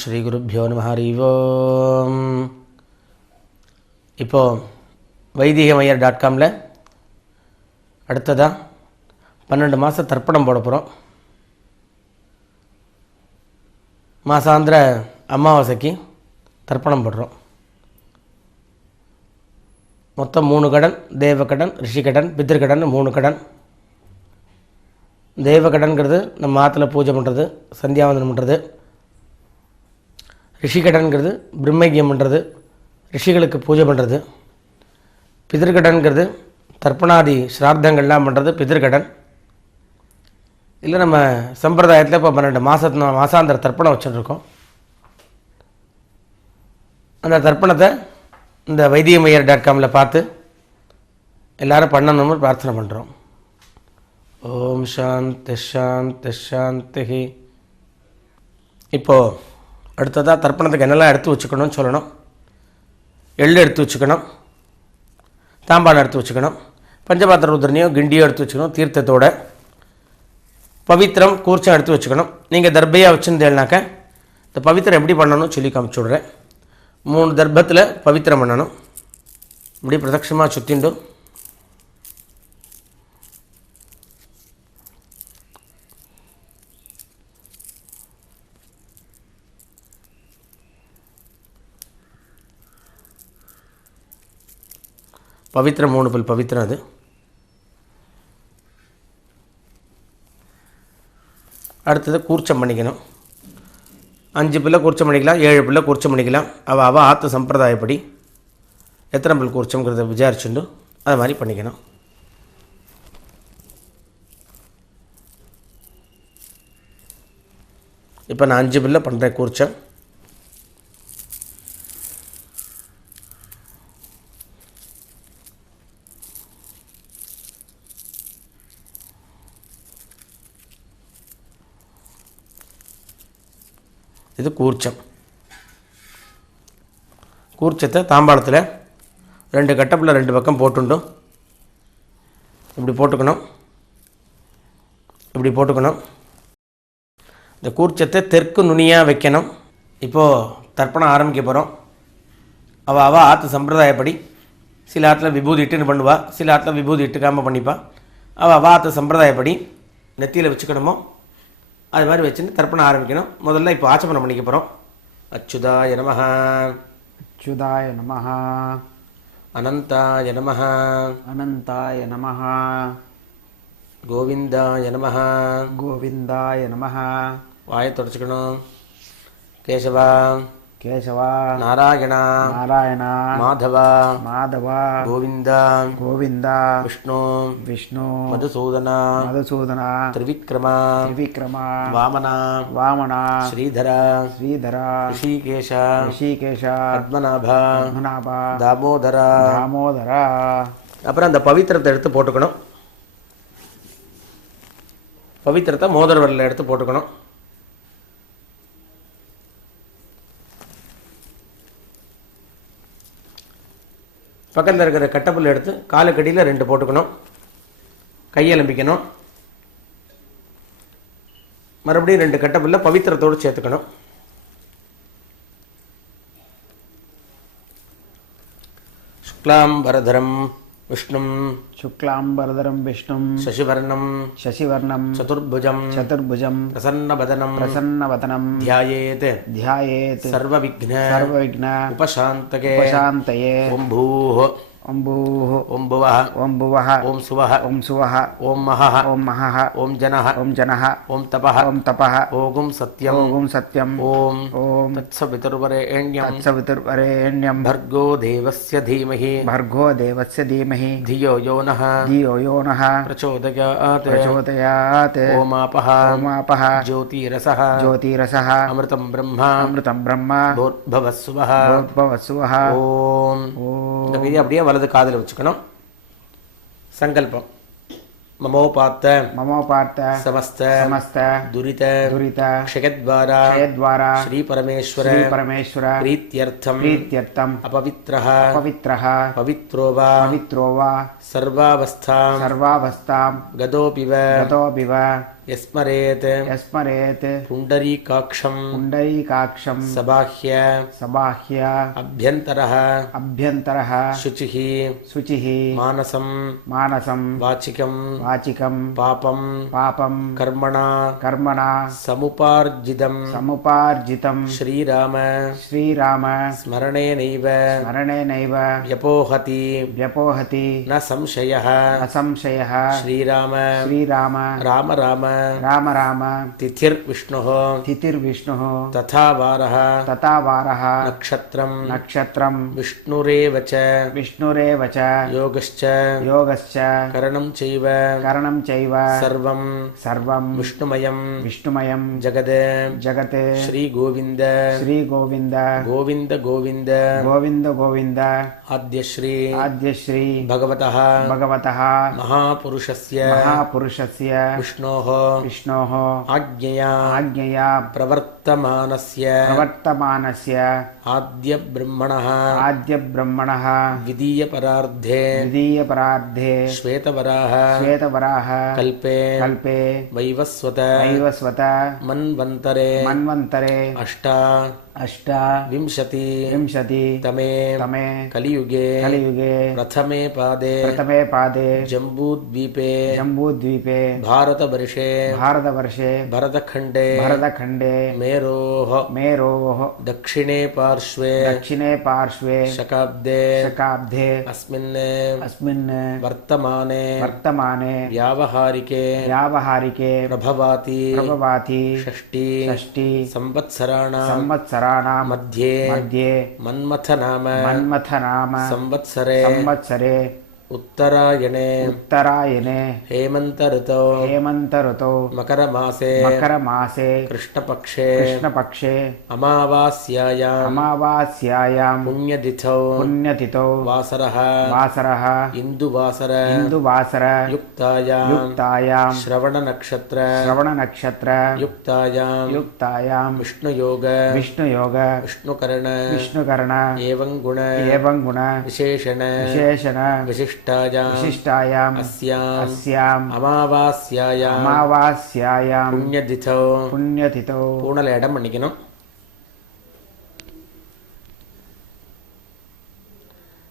ஸ்ரீ குருப்யோ நம. ஹரி ஓம். இப்போது வைதிகமயர்.comல அடுத்ததாக 12 மாதம் தர்ப்பணம் போட போகிறோம். மாசாந்திர அமாவாசைக்கு தர்ப்பணம் போடுறோம். மொத்தம் 3 கடன்: தேவக்கடன், ரிஷிகடன், பித்ருக்கடன். 3 கடன். தேவக்கடன்கிறது நம்ம ஆற்றுல பூஜை பண்ணுறது, சந்தியாவந்தனம் பண்ணுறது. ரிஷிகடன்கிறது பிரம்மயஜ்யம் பண்ணுறது, ரிஷிகளுக்கு பூஜை பண்ணுறது. பிதிருக்கடன்கிறது தர்ப்பணாதி ஸ்ரார்த்தங்கள்லாம் பண்ணுறது, பிதிருக்கடன். இல்லை நம்ம சம்பிரதாயத்தில் இப்போ 12 மாசாந்திர தர்ப்பணம் வச்சுருக்கோம். அந்த தர்ப்பணத்தை இந்த வைதிகமயர்.comல பார்த்து எல்லோரும் பண்ணணும்னு பிரார்த்தனை பண்ணுறோம். ஓம் சாந்தி சாந்தி சாந்தி. இப்போது அடுத்ததாக தர்ப்பணத்துக்கு என்னெல்லாம் எடுத்து வச்சுக்கணும்னு சொல்லணும். எள்ளு எடுத்து வச்சுக்கணும், தாம்பாளம் எடுத்து வச்சுக்கணும், பஞ்சபாத்திர ருத்ரனியோ கிண்டியோ எடுத்து வச்சுக்கணும். தீர்த்தத்தோட பவித்திரம் கூர்ச்சம் எடுத்து வச்சுக்கணும். நீங்கள் தர்பையாக வச்சுருந்தேன்னாக்க இந்த பவித்திரம் எப்படி பண்ணணும்னு சொல்லி காமிச்சு விட்றேன். 3 தர்பத்தில் பவித்திரம் பண்ணணும். இப்படி பிரதட்சமாக சுற்றிண்டு பவித்திரம் 3 பல் பவித்திரம். அது அடுத்தது கூர்ச்சம் பண்ணிக்கணும். 5 பிள்ளை கூர்ச்சம் பண்ணிக்கலாம், 7 பிள்ளை கூர்ச்சம் பண்ணிக்கலாம். அவள் ஆற்று சம்பிரதாயப்படி எத்தனை பில் கூர்ச்சம்ங்கிறத விசாரிச்சுண்டு அது மாதிரி பண்ணிக்கணும். இப்போ நான் 5 பிள்ளை பண்ணுறேன் கூர்ச்சம். இது கூர்ச்சம். கூர்ச்சத்தை தாம்பாளத்தில் 2 கட்டப்பில் 2 பக்கம் போட்டுண்டும் இப்படி போட்டுக்கணும். இப்படி போட்டுக்கணும். இந்த கூர்ச்சத்தை தெற்கு நுனியாக வைக்கணும். இப்போது தர்ப்பணம் ஆரம்பிக்க போகிறோம். அவள் ஆற்று சம்பிரதாயப்படி சில ஆற்றுல விபூதி இட்டுன்னு பண்ணுவாள், சில ஆற்றுல விபூதி இட்டுக்காமல் பண்ணிப்பாள். அவள் ஆற்று சம்பிரதாயப்படி நெத்தியில் வச்சுக்கணுமோ அது மாதிரி வச்சுன்னு தர்ப்பணம் ஆரம்பிக்கணும். முதல்ல இப்போ ஆச்சமனம் பண்ணிக்க போகிறோம். அச்சுதாய நமஹ, அச்சுதாய நமஹ, அனந்தாய நமஹ, அனந்தாய நமஹ, கோவிந்தாய நமஹ, கோவிந்தாய நமஹ. வாயை தொடச்சிக்கணும். கேசவா, கேசவா, நாராயணா, நாராயணா, மாதவா, மாதவா, கோவிந்தா, கோவிந்தா, விஷ்ணு, விஷ்ணு, மதுசூதனா, மதுசூதனா, திரிவிக்ரமா, திரிவிக்ரமா, வாமனா, வாமனா, ஸ்ரீதரா, ஸ்ரீதரா, ரிஷிகேஷ, ரிஷிகேஷ, பத்மநாபா, பத்மநாபா, தாமோதரா. தாமோதரா. அப்புறம் அந்த பவித்திரத்தை எடுத்து போட்டுக்கணும். பவித்திரத்தை மோதிர விரலில் எடுத்து போட்டுக்கணும். பக்கத்தில் இருக்கிற கட்டப்புல் எடுத்து காலுக்கடியில் 2 போட்டுக்கணும். கையெலம்பிக்கணும். மறுபடியும் 2 கட்டப்புல்ல பவித்திரத்தோடு சேர்த்துக்கணும். சுக்லாம்பரதரம் விஷ்ணும், சுக்லாம்பரதரம் விஷ்ணும், சசிவர்ணம், சசிவர்ணம், சதுர்புஜம், சதுர்புஜம், பிரசன்னவதனம், பிரசன்னவதனம், த்யாயேத் த்யாயேத் சர்வவிக்ன சர்வவிக்ன உபசாந்தகே. உபசாந்தயே. ஓம் பூஹ, ஓம் பூஹ, ஓம் புவஹ, ஓம் புவஹ, ஓம் சுவஹ, ஓம் சுவஹ, ஓம் மஹஹ, ஓம் மஹஹ, ஓம் ஜனஹ, ஓம் ஜனஹ, ஓம் தபஹ, ஓம் தபஹ, ஓகும் சத்யம், ஓம் சத்யம், ஓம் ஓம் தத்சவிதுர்வரேண்யம் தத்சவிதுர்வரேண்யம் भर्गो देवस्य धीमहि भर्गो देवस्य धीमहि धियो यो नः धियो यो नः प्रचोदयात् प्रचोदयात्. ओमापः ओमापः ज्योतिरसः ज्योतिरसः अमृतं ब्रह्म अमृतं ब्रह्म भूर्भुवस्सुवः भूर्भुवस्सुवः. ஓம். இந்த கையை அப்படியே வலது காதில் வச்சுக்கணும். சங்கல்பம். மமோபாத்த ममोपार्थ समस्त समस्त दुरित दुरित क्षयद्वारा क्षयद्वारा श्री परमेश्वर परमेश्वर प्रीत्यर्थम अपवित्रः अपवित्रः पवित्रो वा पवित्रो वा सर्वावस्थां सर्वावस्थां गतोऽपि वा யஸ்மரேத் यस्मरेत् புண்டரீகாக்ஷம் पुण्डरीकाक्षं சபாஹ்ய सबाह्य அப்யந்தரः अभ्यन्तरः शुचिः शुचिः மானசம் मानसं வாச்சிகம் वाचिकं பாபம் पापं கர்மணா कर्मणा சமுபார்ஜிதம் समुपार्जितं ஸ்ரீராம श्रीराम ஸ்மரணேனைவ स्मरणेनैव யபோஹதி व्यपोहति ந சம்சயः असंशयः ஸ்ரீராம श्रीराम ராம ராம राम राम तिथिर् विष्णुः तिथिर्विष्णुः तथा वारः तथा वारः नक्षत्रं नक्षत्रं विष्णुरेव च विष्णुरेव च योगश्च योगश्च करणं चैव करणं चैव सर्वं सर्वं विष्णुमयं विष्णुमयं जगद जगत् श्रीगोविन्द श्रीगोविन्द गोविन्द गोविन्द गोविन्द गोविन्द आद्यश्री आद्यश्री भगवतः भगवतः महापुरुषस्य महापुरुषस्य विष्णोः विष्णोः आज्ञया आज्ञया प्रवर्तमानस्य प्रवर्तमानस्य आद्यब्रह्मणः आद्यब्रह्मणः विदीयपरार्धे द्वितीयपरार्धे श्वेतवराह श्वेतवराह कल्पे कल्पे वैवस्वत वैवस्वत मन्वन्तरे मन्वन्तरे अष्टाविंशति विंशति तमे तमे कलियुगे कलियुगे प्रथमे पादे प्रथमे पादे जम्बूद्वीपे जम्बूद्वीपे भारतवर्षे भारतवर्षे भरतखण्डे भरतखण्डे मेरोः दक्षिणे पार्श्वे दक्षिणे पार्श्वे शकाब्दे अस्मिन् वर्तमाने व्यावहारिके प्रभवाति षष्ठी संवत्सराणां मध्ये मन्मथ नाम संवत्सरे उत्तरायणे हेमन्त ऋतौ मकरमासे कृष्णपक्षे अमावास्यायां पुण्यतिथौ वासरः इन्दुवासर युक्तायां श्रवणनक्षत्र युक्तायां विष्णुयोग विष्णुकर्ण एवं गुण विशेषण विशिष्टायाम् अस्याम् अमावास्यायां पुण्यतिथौ பூனல இடம் பண்ணிக்கணும்.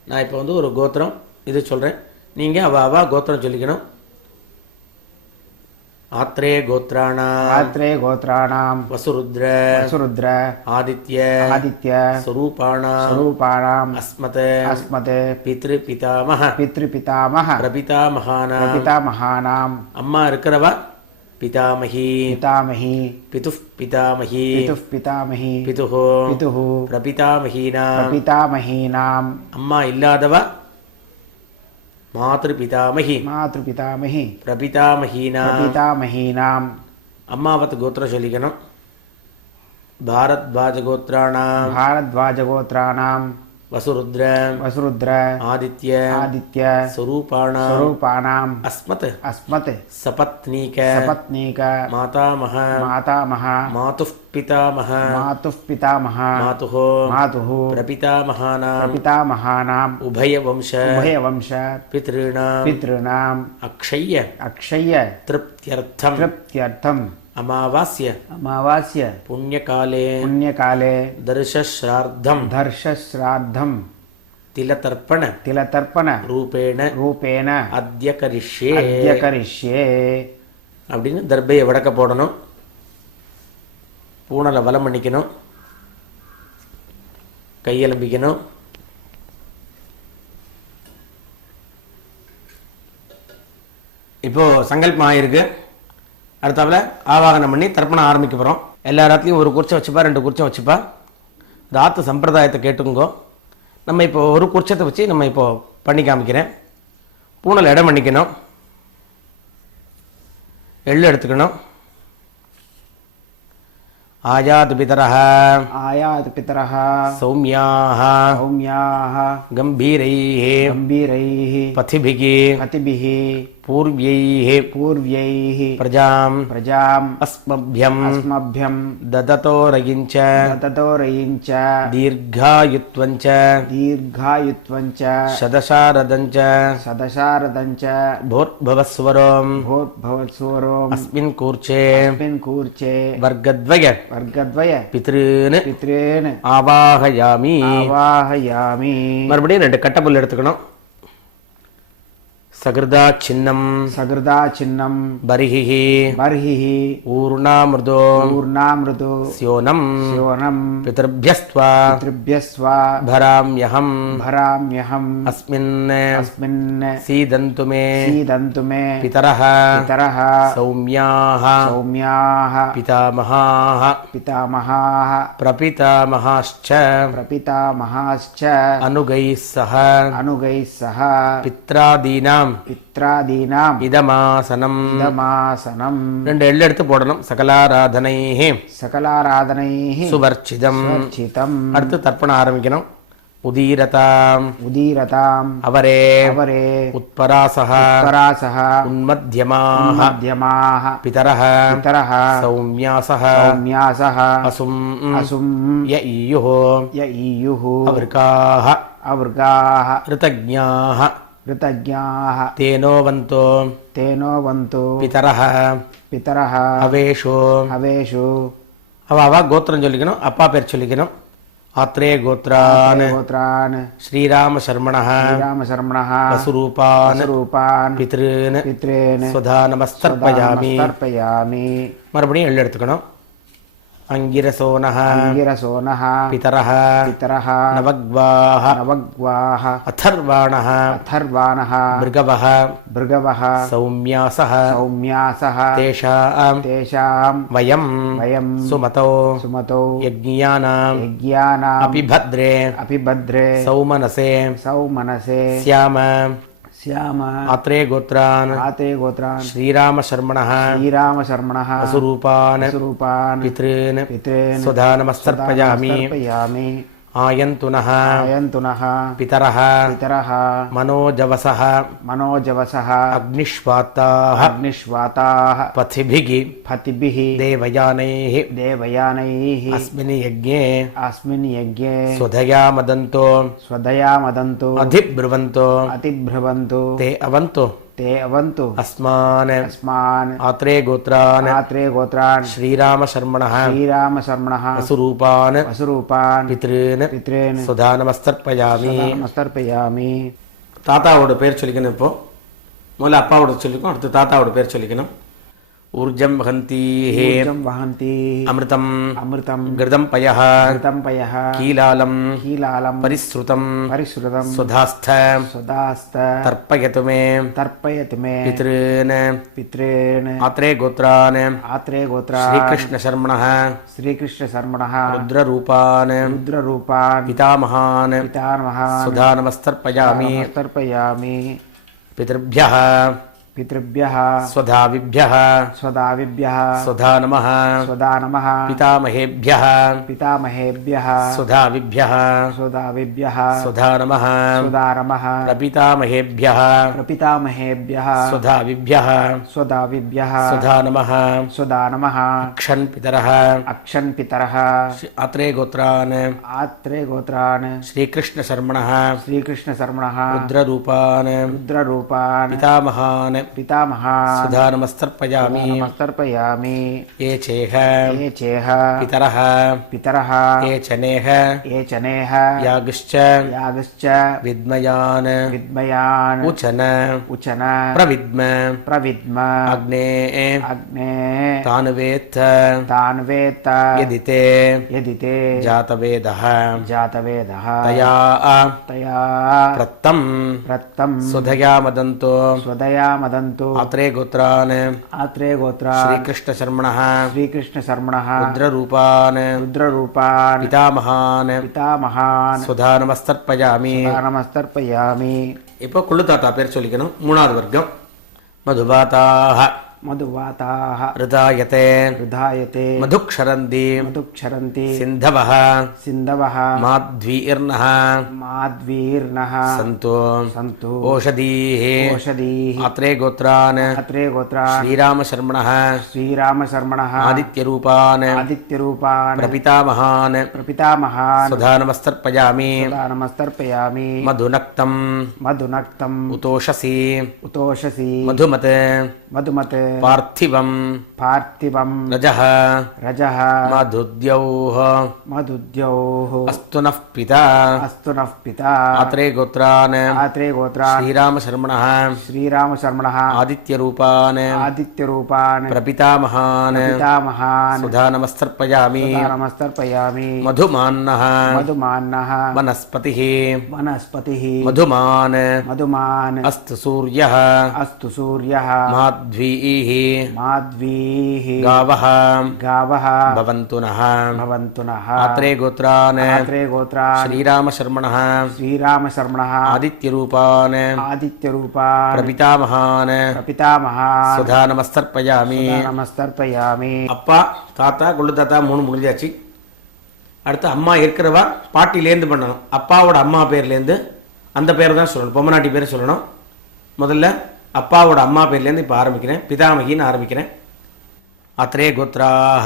நான் இப்போ ஒரு கோத்திரம் இது சொல்கிறேன், நீங்கள் அவா கோத்திரம் சொல்லிக்கணும். आत्रे गोत्राणां वसुरुद्र आदित्य स्वरूपाणाम् अस्मत् पितृपितामह प्रपितामहानाम् अम्मा இருக்கிறவா पितामही पितुः पितामही पितुः प्रपितामहीनाम् अम्मा इल्लादवा मातृपितामही प्रपितामहीनाम् अम्मावत् गोत्र சொல்லிக்கணும். भारद्वाज गोत्राणां वसुरुद्र आदित्य स्वरूपाणाम् अस्मत् सपत्नीक मातामह मातुः पितामह मातुः प्रपितामहानाम् उभयवंश पितॄणाम् अक्षय्य तृप्त्यर्थम् अमावास्य पुण्यकाले दर्शश्राद्धं तिलतर्पण रूपेण अद्य करिष्ये அப்படின்னு தர்பையை வடக்க போடணும். பூனலை வலம் பண்ணிக்கணும், கையெலும்பிக்கணும். இப்போது சங்கல்பம் ஆகிருக்கு. அடுத்தாப்புல ஆவாகனம் பண்ணி தர்ப்பணம் ஆரம்பிக்க போகிறோம். எல்லா இடத்துலையும் ஒரு குறிச்சம் வச்சுப்பா, 2 குறிச்சம் வச்சுப்பா. ராத்து சம்பிரதாயத்தை கேட்டுங்கோ. நம்ம இப்போ ஒரு குறிச்சத்தை வச்சு நம்ம இப்போ பண்ணி காமிக்கிறேன். பூனல் இடம் பண்ணிக்கணும், எள்ளு எடுத்துக்கணும். आयात पितरः सौम्याः गंभीरैः पथिभिः பூர்வ்யைः पूर्व्यैः பிரஜாம் प्रजाम् அஸ்மப்யம் अस्मभ्यं ददतोरयिञ्च दततोरयिञ्च दीर्घायुत्वञ्च दीर्घायुत्वञ्च शतशारदञ्च सदशारदञ्च भूर्भुवस्वरों भूर्भुवस्वरोम् अस्मिन् कूर्चे अस्मिन् कूर्चे वर्गद्वय वर्गद्वय पितॄन् पितॄन् आवाहयामि. आवाहयामि. மறுபடியும் 2 கட்டப்புல் எடுத்துக்கணும். सकृदा छिन्नम सकृदा छिन्नम बर्हिः बर्हिः ऊर्णामृदो ऊर्णामृदो स्योनम स्योनम पितृभ्यस्त्वा पितृभ्यस्त्वा भराम्यहम् भराम्यहम् अस्मिन् अस्मिन् सीदन्तु मे पितरः सौम्याः पितामहाः प्रपितामहाश्च अनुगैः सह पित्रादीनां இதமாசனம். 2 எள்ளு எடுத்து போடணும். சகலாராதனைஹி சுவர்ச்சிதம். அடுத்து தர்ப்பணம் ஆரம்பிக்கணும். உதீரதாம் அவரே உத்பராசஹ உன்மத்யமாஹ பிதரஹ சௌம்யாசஹ அசும் யஈயுஹ அவர்காஹ ऋतज्ञाः तेनो वन्तो पितरः अवेशो அவ கோத்திரம் சொல்லிக்கணும். அப்பா பேர் சொல்லிக்கணும். ஆத்ரே கோத்ரான் ஸ்ரீராம சர்மணः வசுரூபான் பித்ருன் சுதா நமஸ்தர்ப்பயாமி. மறுபடியும் எள்ளு எடுத்துக்கணும். अंगिरसोनः पितरः नवग्वाः अथर्वाणः भृगवः सौम्यासः तेषां वयं सुमतौ यज्ञियानाम् अपिभद्रे सौमनसे स्याम आत्रे गोत्रान् श्रीराम शर्मणः वसुरूपान् पितॄन् स्वधा नमस्तर्पयामि. आयन्तुनः पितरः मनोजवसः अग्निष्वाताः पथिभिः देवयानैः अस्मिन् यज्ञे स्वधया मदन्तो अधिब्रुवन्तो ते अवन्तु अस्मान् आत्रे गोत्रान् श्रीराम शर्मणः वसुरूपान् पितॄन् सुधा नमस्तर्पयामि. தாத்தாவோட பேர் சொல்லிக்கணும். இப்போ முதல்ல அப்பாவோட சொல்லிக்கணும். அடுத்து தாத்தாவோட பேர் சொல்லிக்கணும். ऊर्जं वहन्तीः अमृतम् घृतं पयः कीलालं परिश्रुतं स्वधास्थ तर्पयतु मे पितॄन् आत्रे गोत्रान् श्रीकृष्ण शर्मणः रुद्ररूपान् पितामहान् सुधा नमस्तर्पयामि. पितृभ्यः स्वधाविभ्यः स्वधा नमः पितामहेभ्यः स्वधाविभ्यः स्वधा नमः प्रपितामहेभ्यः स्वधाविभ्यः स्वधा नमः अक्षन् पितरः आत्रे गोत्रान् श्रीकृष्ण शर्मणः रुद्ररूपान् पितामहान् सुधा नमस्तर्पयामि. ये चेह पितरः ये चनेह यागश्च विद्मयान् उचन प्रविद्म अग्ने तान्वेत्त यदिते जातवेदः तया प्रत्तं स्वधया मदन्तो आत्रे गोत्रान् श्रीकृष्ण शर्मणः रुद्ररूपान् पितामहान् सुधा नमस्तर्पयामि. இப்போ குள்ளு தாத்தா பேர் சொல்லிக்கணும். 3வது வர்க்கம் மதுபாதாः मधुवाताः ऋतायते ऋधायते मधुक्षरन्ति मधुक्षरन्ति सिन्धवः सिन्धवः माध्वीर्नः माध्वीर्नः सन्तु सन्तु ओषधीः ओषधीः अत्रे गोत्रान् अत्रे गोत्रान् श्रीरामशर्मणः श्रीरामशर्मणः आदित्यरूपान् आदित्यरूपान् प्रपितामहान् प्रपितामहान् सुधानमस्तर्पयामि नमस्तर्पयामि मधुनक्तं मधुनक्तम् उतोषसि उतोषसि मधुमत् मधुमत् पार्थिवं पार्थिवं रजः रजः मधुद्यौः मधुद्यौः अस्तु नः पिता अस्तु नः पिता आत्रे गोत्रान् आत्रे गोत्रान् श्रीरामशर्मणः श्रीरामशर्मणः आदित्यरूपान् आदित्यरूपान् प्रपितामहान् पितामहान् सुधानमस्तर्पयामि नमस्तर्पयामि मधुमान्नः मधुमान्नः वनस्पतिः वनस्पतिः मधुमान् मधुमान् अस्तु सूर्यः अस्तु सूर्यः माध्वीः माध्वीः गावः गावः भवन्तु नः भवन्तु नः आत्रे गोत्रान् आत्रे गोत्रान् श्रीरामशर्मणः श्रीरामशर्मणः आदित्यरूपान् आदित्यरूपान् प्रपितामहान् प्रपितामहान् सुधानमस्तर्पयामि नमस्तर्पयामि அப்பா தாத்தா கொள்ளு தாத்தா 3 முடிஞ்சாச்சு. அடுத்து அம்மா இருக்கிறவா பாட்டிலேருந்து பண்ணணும். அப்பாவோட அம்மா பேர்லேருந்து அந்த பேர் தான் சொல்லணும், பொம்மநாட்டி பேர் சொல்லணும். முதல்ல அப்பாவோட அம்மா பேர்லேருந்து இப்போ ஆரம்பிக்கிறேன். பிதாமகின்னு ஆரம்பிக்கிறேன். அத்ரே கோத்ராः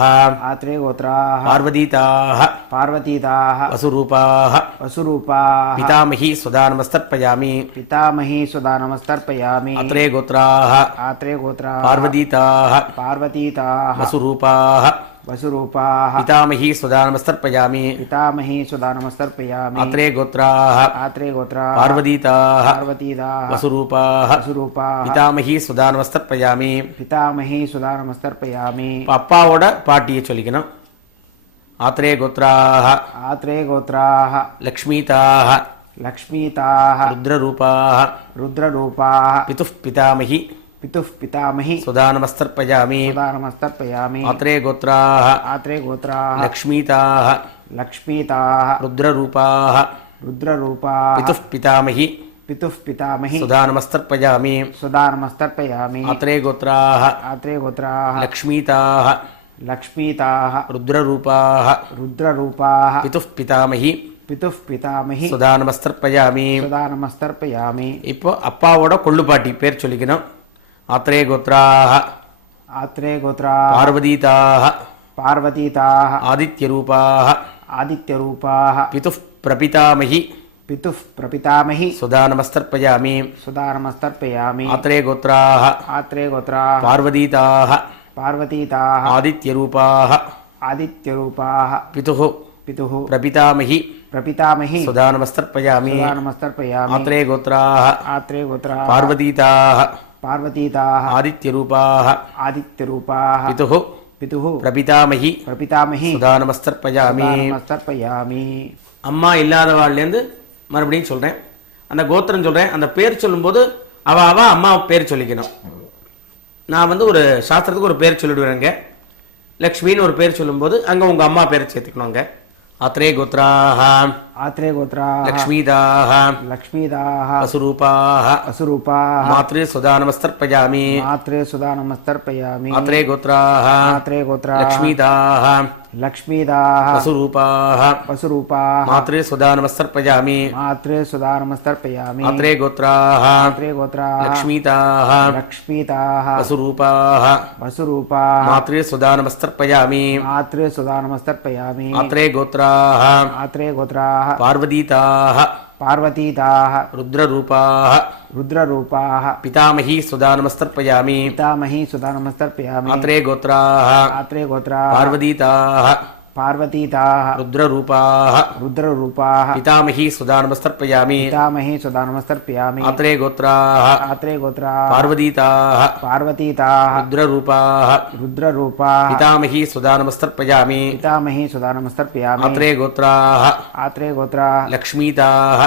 आत्रे गोत्राः பார்வதீதாः पार्वतीताः வசுரூபாः वसुरूपाः பிதாமகி சுதானமஸ்தர்ப்பயாமி. पितामही सुधा नमस्तर्पयामि அத்ரே கோத்ராः आत्रे गोत्राः பார்வதீதாः पार्वतीताः வசுரூபாः वसुरूपाः பிதாமகி சுதானமஸ்தர்ப்பயாமி. पितामही सुधा नमस्तर्पयामि அத்ரே கோத்ராः आत्रे गोत्राः பார்வதீதாः पार्वतीताः வசுரூபாः वसुरूपाः பிதாமகி சுதானமஸ்தர்ப்பயாமி. पितामही सुधा नमस्तर्पयामि இப்போ அப்பாவோட பாட்டியை சொல்லிக்கணும். ஆத்ரே கோத்ராः आत्रे गोत्राः லக்ஷ்மீதாः लक्ष्मीताः ருத்ரரூபாः रुद्ररूपाः பிதுः பிதாமகி पितुः पितामही சுதானமஸ்தர்ப்பயாமி. सुधा नमस्तर्पयामि ஆத்ரே கோத்ராः आत्रे गोत्राः லக்ஷ்மீதாः लक्ष्मीताः ருத்ரரூபாः रुद्ररूपाः பிதுः பிதாமகி पितुः पितामही சுதானமஸ்தர்ப்பயாமி. सुधा नमस्तर्पयामि ஆத்ரே கோத்ராः आत्रे गोत्राः லக்ஷ்மீதாः लक्ष्मीताः ருத்ரரூபாः रुद्ररूपाः பிதுः பிதாமகி पितुः पितामही சுதானமஸ்தர்ப்பயாமி. सुधा नमस्तर्पयामि இப்போ அப்பாவோட கொள்ளுப்பாட்டி பேர் சொல்லிக்கணும். ஆத்ரே கோத்ராः आत्रे गोत्राः பார்வதீதாः पार्वतीताः ஆதித்யரூபாः आदित्यरूपाः பிதுः பிரபிதாமகி पितुः प्रपितामही சுதானமஸ்தர்ப்பயாமி. सुधा नमस्तर्पयामि ஆத்ரே கோத்ராः आत्रे गोत्राः பார்வதீதாः पार्वतीताः ஆதித்யரூபாः आदित्यरूपाः பிதுः पितुः பிரபிதாமகி प्रपितामही சுதானமஸ்தர்ப்பயாமி. सुधा नमस्तर्पयामि ஆத்ரே கோத்ராः आत्रे गोत्राः பார்வதீதாः पार्वतीताः ஆதித்யரூபாः आदित्यरूपाः பிதுः पितुः பிரபிதாமகி प्रपितामही சுதானமஸ்தர்ப்பயாமி. सुधा नमस्तर्पयामि அம்மா இல்லாதவாள்லேருந்து மறுபடியும் சொல்கிறேன். அந்த கோத்திரம் சொல்கிறேன். அந்த பேர் சொல்லும்போது அவ அம்மா பேர் சொல்லிக்கணும். நான் வந்து ஒரு சாஸ்திரத்துக்கு ஒரு பேர் சொல்லிடுவேங்க. லக்ஷ்மின்னு ஒரு பேர் சொல்லும்போது அங்கே உங்கள் அம்மா பேர் சேர்த்துக்கணுங்க. ஆத்ரே கோத்ராः आत्रे गोत्राः லக்ஷ்மீதாः लक्ष्मीदाः வசுரூபாः वसुरूपाः மாத்ரே சுதானமஸ்தர்ப்பயாமி. मात्रे सुधा नमस्तर्पयामि ஆத்ரே கோத்ராः आत्रे गोत्राः லக்ஷ்மீதாः लक्ष्मीदाः வசுரூபாः वसुरूपाः மாத்ரே சுதானமஸ்தர்ப்பயாமி. मात्रे सुधा नमस्तर्पयामि ஆத்ரே கோத்ராः आत्रे गोत्राः லக்ஷ்மீதாः लक्ष्मीताः வசுரூபாः वसुरूपाः மாத்ரே சுதானமஸ்தர்ப்பயாமி. मात्रे सुधा नमस्तर्पयामि ஆத்ரே கோத்ராः आत्रे गोत्राः பார்வதீதாः पार्वतीताः ருத்ரரூபாः रुद्ररूपाः பிதாமகி சுதானமஸ்தர்ப்பயாமி. पितामही सुधा नमस्तर्पयामि ஆத்ரே கோத்ராः आत्रे गोत्राः பார்வதீதாः पार्वतीताः ருத்ரரூபாः रुद्ररूपाः பிதாமகி சுதானமஸ்தர்ப்பயாமி. पितामही सुधा नमस्तर्पयामि ஆத்ரே கோத்ராः आत्रे गोत्राः பார்வதீதாः पार्वतीताः ருத்ரரூபாः रुद्ररूपाः பிதாமகி சுதானமஸ்தர்ப்பயாமி. पितामही सुधा नमस्तर्पयामि ஆத்ரே கோத்ராः आत्रे गोत्राः லக்ஷ்மீதாः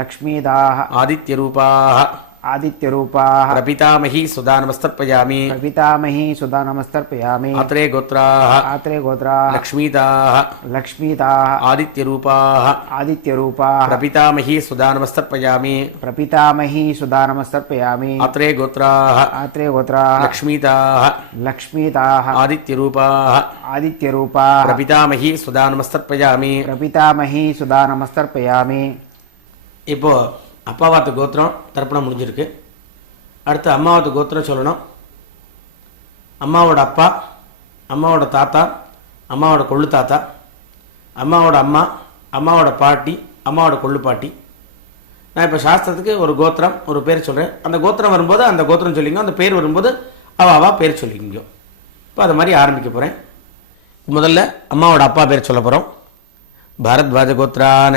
लक्ष्मीदाः ஆதித்யரூபாः आदित्यरूपाः प्रपितामही सुधा नमस्तर्पयामि प्रपितामही सुधा नमस्तर्पयामि आत्रे गोत्राः आत्रे गोत्राः लक्ष्मीताः लक्ष्मीताः आदित्यरूपाः आदित्यरूपाः प्रपितामही सुधा नमस्तर्पयामि प्रपितामही सुधा नमस्तर्पयामि आत्रे गोत्राः आत्रे गोत्राः लक्ष्मीताः लक्ष्मीताः आदित्यरूपाः आदित्यरूपाः प्रपितामही सुधा नमस्तर्पयामि प्रपितामही सुधा नमस्तर्पयामि இப்போ அப்பாவாத்து கோத்திரம் தர்ப்பணம் முடிஞ்சிருக்கு. அடுத்து அம்மாவாத்து கோத்திரம் சொல்லணும். அம்மாவோட அப்பா, அம்மாவோட தாத்தா, அம்மாவோட கொள்ளு தாத்தா, அம்மாவோட அம்மா, அம்மாவோட பாட்டி, அம்மாவோட கொள்ளு பாட்டி. நான் இப்போ சாஸ்திரத்துக்கு ஒரு கோத்திரம் ஒரு பேர் சொல்கிறேன். அந்த கோத்திரம் வரும்போது அந்த கோத்திரம் சொல்லிங்க, அந்த பேர் வரும்போது அவா பேர் சொல்லிங்க. இப்போ அது மாதிரி ஆரம்பிக்க போகிறேன். முதல்ல அம்மாவோட அப்பா பேர் சொல்ல போகிறோம். பாரத்வாஜ கோத்ரான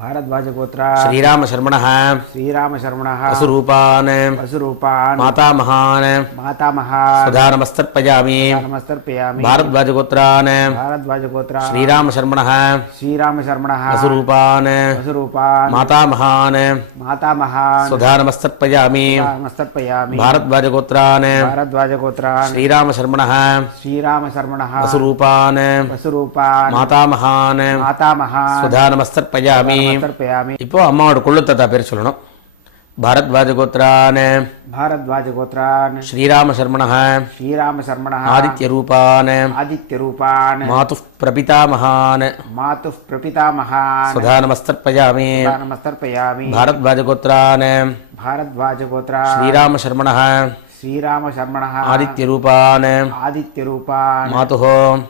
भारद्वाज गोत्रा श्रीराम शर्मणः श्रीराम शर्मणः वसुरूपान् वसुरूपान् मातामहान् मातामहान् सुधा नमस्तर्पयामि नमस्तर्पयामि भारद्वाज गोत्रान् भारद्वाज गोत्रा श्रीराम शर्मणः श्रीराम शर्मणः वसुरूपान् वसुरूपान् मातामहान् मातामहान् सुधा नमस्तर्पयामि नमस्तर्पयामि भारद्वाज गोत्रान् भारद्वाज गोत्रान् श्रीराम शर्मणः श्रीराम शर्मणः वसुरूपान् वसुरूपान् मातामहान् मातामहान् सुधा नमस्तर्पयामि. नमस्तर्पयामि இப்போ அம்மாவோட கொள்ளு தாத்தா பேர் சொல்லணும். भारद्वाज गोत्रान् भारद्वाज गोत्रान् श्रीराम शर्मणः श्रीराम शर्मणः आदित्यरूपान् आदित्यरूपान् मातुः प्रपितामहान् मातुः प्रपितामहान् सुधा नमस्तर्पयामि नमस्तर्पयामि भारद्वाज गोत्रान् भारद्वाज गोत्रा श्रीराम शर्मणः श्रीराम शर्मणः आदित्यरूपान् आदित्यरूपान् मातुः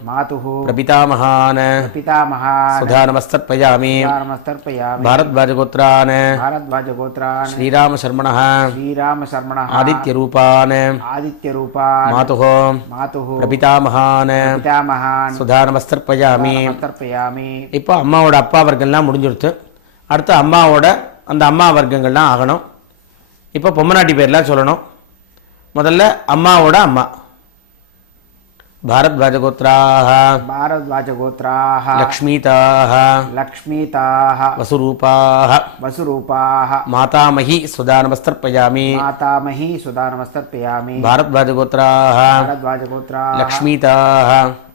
मातुः प्रपितामहान् प्रपितामहान् सुधा नमस्तर्पयामि नमस्तर्पयामि भारद्वाज गोत्रान् भारद्वाज गोत्रान् श्रीराम शर्मणः श्रीराम शर्मणः आदित्यरूपान् आदित्यरूपान् मातुः मातुः प्रपितामहान् प्रपितामहान् सुधा नमस्तर्पयामि. नमस्तर्पयामि இப்போ அம்மாவோட அப்பா வர்க்கம்லாம் முடிஞ்சிருத்து. அடுத்து அம்மாவோட அந்த அம்மா வர்க்கங்கள்லாம் ஆகணும். இப்போ பொம்மநாட்டி பேர்லாம் சொல்லணும். முதல்ல அம்மாவோட அம்மா भारद्वाज गोत्राः भारद्वाज गोत्राः लक्ष्मीताः लक्ष्मीताः वसुरूपाः वसुरूपाः मातामही सुधा नमस्तर्पयामि मातामही सुधा नमस्तर्पयामि भारद्वाज गोत्राः भारद्वाज गोत्राः लक्ष्मीताः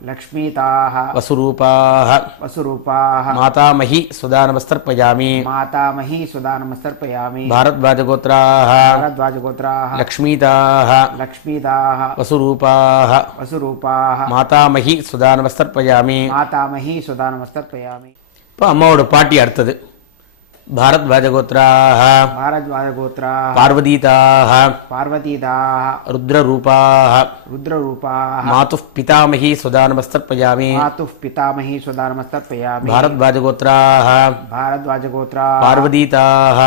लक्ष्मीताः वसुरूपाः वसुरूपाः मातामही सुधा नमस्तर्पयामि मातामही सुधा नमस्तर्पयामि भारद्वाज गोत्राः भारद्वाज गोत्राः लक्ष्मीताः लक्ष्मीताः वसुरूपाः वसुरूपाः मातामही सुधा नमस्तर्पयामि मातामही सुधा नमस्तर्पयामि. இப்போ அம்மாவோட பாட்டி அடுத்தது भारद्वाज गोत्राः भारद्वाज गोत्राः पार्वतीताः पार्वतीताः रुद्ररूपाः रुद्ररूपाः मातुः पितामही सुधा नमस्तर्पयामि मातुः पितामही सुधा नमस्तर्पयामि. भारद्वाज गोत्राः भारद्वाज गोत्राः पार्वतीताः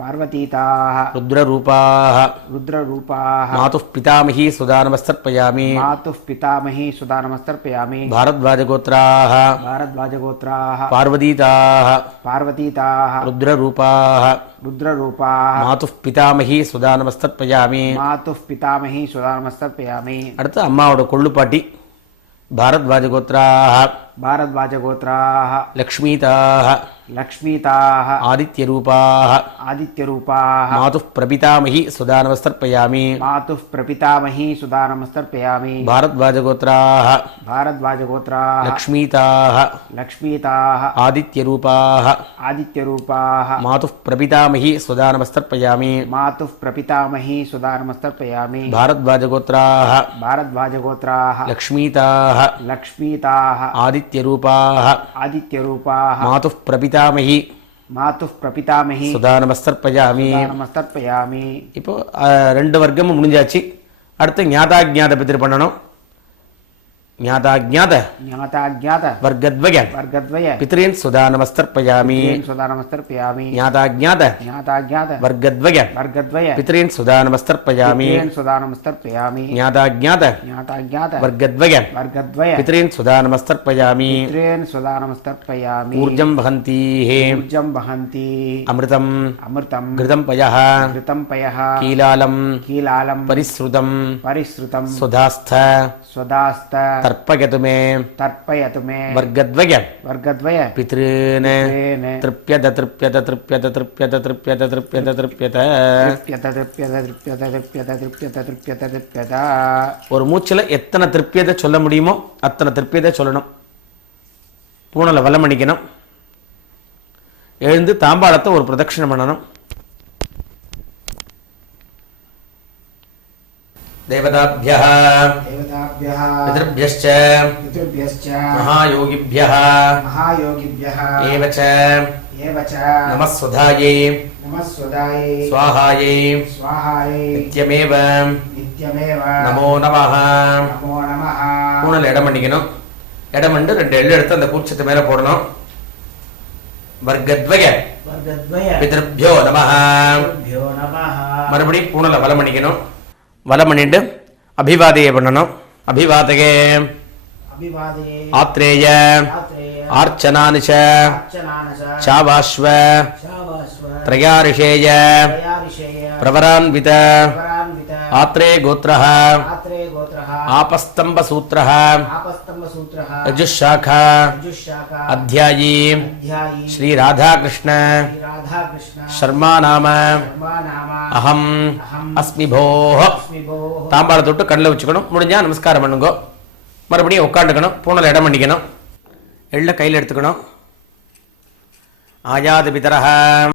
पार्वतीताः रुद्ररूपाः रुद्ररूपाः मातुः पितामही सुधा नमस्तर्पयामि मातुः पितामही सुधा नमस्तर्पयामि. भारद्वाज गोत्राः भारद्वाज गोत्राः पार्वतीताः पार्वतीताः रुद्ररूपाः रुद्ररूपाः मातुः पितामही सुधा नमस्तर्पयामि. मातुः पितामही सुधा नमस्तर्पयामि. அடுத்து அம்மாவோட கொள்ளு பாட்டி भारद्वाज गोत्राः भारद्वाज गोत्राः लक्ष्मीताः लक्ष्मीताः आदित्यरूपाः आदित्यरूपाः मातुः प्रपितामही सुधा नमस्तर्पयामि मातुः प्रपितामही सुधा नमस्तर्पयामि. भारद्वाज गोत्राः भारद्वाज गोत्राः लक्ष्मीताः लक्ष्मीताः आदित्यरूपाः आदित्यरूपाः मातुः प्रपितामही सुधा नमस्तर्पयामि. मातुः प्रपितामही सुधा नमस्तर्पयामि. भारद्वाज गोत्राः भारद्वाज गोत्राः लक्ष्मीताः लक्ष्मीताः आदित्यरूपाः आदित्यरूपाः मातुः प्रपितामही मातुः प्रपितामही सुधा नमस्तर्पयामि. सुधा नमस्तर्पयामि. இப்போ ரெண்டு வர்க்கமும் முடிஞ்சாச்சு. அடுத்து ஞாதாஜ்ஞாத பித்திரு பண்ணணும். ஞாதாஜ்ஞாத ज्ञाताज्ञात वर्गद्वय वर्गद्वय पितॄन् सुधा नमस्तर्पयामि. सुधा नमस्तर्पयामि. ज्ञाताज्ञात ज्ञाताज्ञात वर्गद्वय वर्गद्वय पितॄन् सुधा नमस्तर्पयामि. सुधा नमस्तर्पयामि. ज्ञाताज्ञात ज्ञाताज्ञात वर्गद्वय वर्गद्वय पितॄन् सुधा नमस्तर्पयामि. सुधा नमस्तर्पयामि. ऊर्जं वहन्तीः ऊर्जं वहन्ति अमृतम् अमृतं घृतं पयः घृतं पयः कीलालं कीलालं परिसृतं परिसृतं सुधास्थ स्वदास्त தர்ப்பயது மே तर्पयतु मे வர்க்கத்வய वर्गद्वय பித்ருன் पितॄन् திருப்யத திருப்யத திருப்யத திருப்யத திருப்யத திருப்யத திருப்யத. तृप्यत ஒரு மூச்சில் எத்தனை திருப்தியதை சொல்ல முடியுமோ அத்தனை திருப்தியதை சொல்லணும். பூனலை வலம் பண்ணிக்கணும். எழுந்து தாம்பாளத்தை ஒரு பிரதட்சிணம் பண்ணணும். தேவதாபியः देवताभ्यः பிதர்பியश्च पितृभ्यश्च மகாயோகிபியः महायोगिभ्यः एव च एव च நமஸ்வதாயை नमः स्वदायै स्वाहायै स्वाहायै நித்யமேவ नित्यमेव நமோ நமः. नमो नमः பூனல் இடம் பண்ணிக்கணும். இடம் பண்ணி 2 எள்ளு எடுத்து அந்த கூச்சத்து மேல போடணும். வர்க்கத்வய वर्गद्वय பிதர்பியோ நமः. भ्यो नमः மறுபடியும் பூனலை வலம் பண்ணிக்கணும். வலம் பண்ணிட்டு அபிவாதையை பண்ணணும். அபிவாதகே अभिवादये ஆத்ரேய आत्रेय ஆர்ச்சனானிஷ अर्चनानस சாவாஸ்வ शावास्व த்ரயாரிஷேய त्रयाविषय பிரவரான்வித परान्वित ஆத்ரே கோத்ரः आत्रे गोत्रः ஆபஸ்தம்ப சூத்ரः आपस्तम्भसूत्रः யஜுஷாகா यजुशाखा அத்தியாயி अध्यायी ஸ்ரீ ராதாகிருஷ்ண राधाकृष्ण சர்மா நாம शर्मा नाम அகம் அஸ்மி போஹ. अस्मि भोः தாம்பாளத்தை தொட்டு கண்ணில் வச்சுக்கணும். முடிஞ்சா நமஸ்காரம் பண்ணுங்க. மறுபடியும் உட்காந்துக்கணும். பூனல் இடம் பண்ணிக்கணும். எள்ள கையில் எடுத்துக்கணும். ஆயாது பிதரஹ